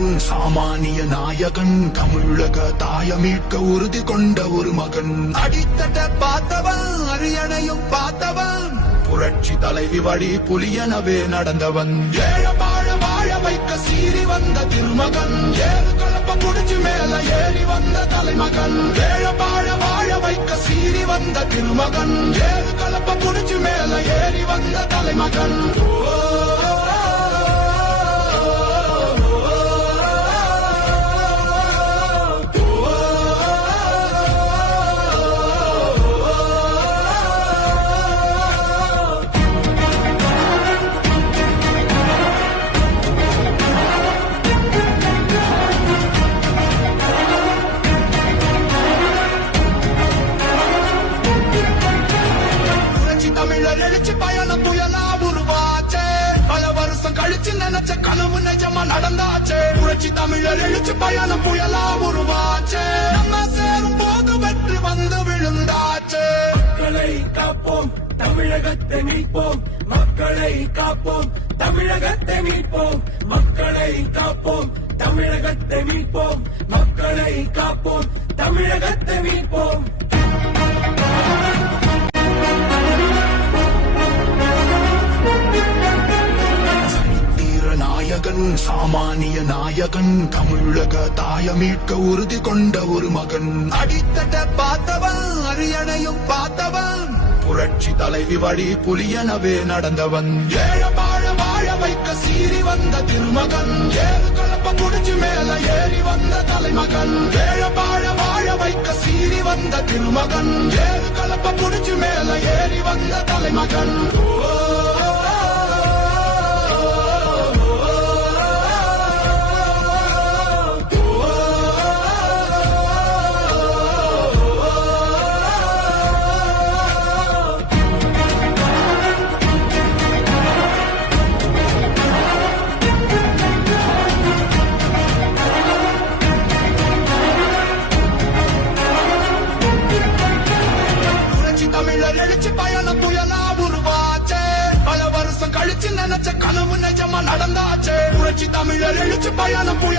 நாயகன் சாமானிய நாயகன் தமிழக தாய மீட்க உறுதி கொண்ட ஒரு மகன் அடித்தட்ட பார்த்தவன் அரியணையும் பார்த்தவன் புரட்சி தலைவி வழி புலியனவே நடந்தவன் ஏழ வாழ வாழ வைக்க சீறி வந்த திருமகன் ஏறு கலப்ப புடிச்சு மேல ஏறி வந்த தலைமகன் ஏழ வாழ வாழ வைக்க சீறி வந்த திருமகன் ஏறு கலப்ப புடிச்சு மேல ஏறி வந்த தலைமகன் தமிழர் எழுச்சி பயணம் புயலா உருவாச்சே பல வருஷம் கழிச்சு நினைச்ச கனவு நிஜமா நடந்தாச்சே புரட்சி தமிழர் எழுச்சி பயணம் புயலா உருவாச்சே நம்ம சேரும் போது வெற்றி வந்து விழுந்தாச்சே மக்களை காப்போம் தமிழகத்தை மீட்போம் மக்களை காப்போம் தமிழகத்தை மீட்போம் மக்களை காப்போம் தமிழகத்தை மீட்போம் மக்களை காப்போம் தமிழகத்தை மீட்போம் நாயகன் சாமானிய நாயகன் தமிழக தாய மீட்க உறுதி கொண்ட ஒரு மகன் அடித்தட்ட பார்த்தவன் அரியணையும் பார்த்தவன் புரட்சி தலைவி வழி புலியனவே நடந்தவன் ஏழ வாழ வாழ வைக்க சீறி வந்த திருமகன் ஏறு கலப்ப புடிச்சு மேல ஏறி வந்த தலைமகன் ஏழ வாழ வாழ வைக்க சீறி வந்த திருமகன் ஏறு கலப்ப புடிச்சு மேல ஏறி வந்த தலைமகன் தமிழர் எழுச்சி பயணம் புயலா உருவாச்சே பல வருஷம் கழிச்சு நினைச்ச கனவு நிஜமா நடந்தாச்சே புரட்சி தமிழர் எழுச்சி பயணம் புயல்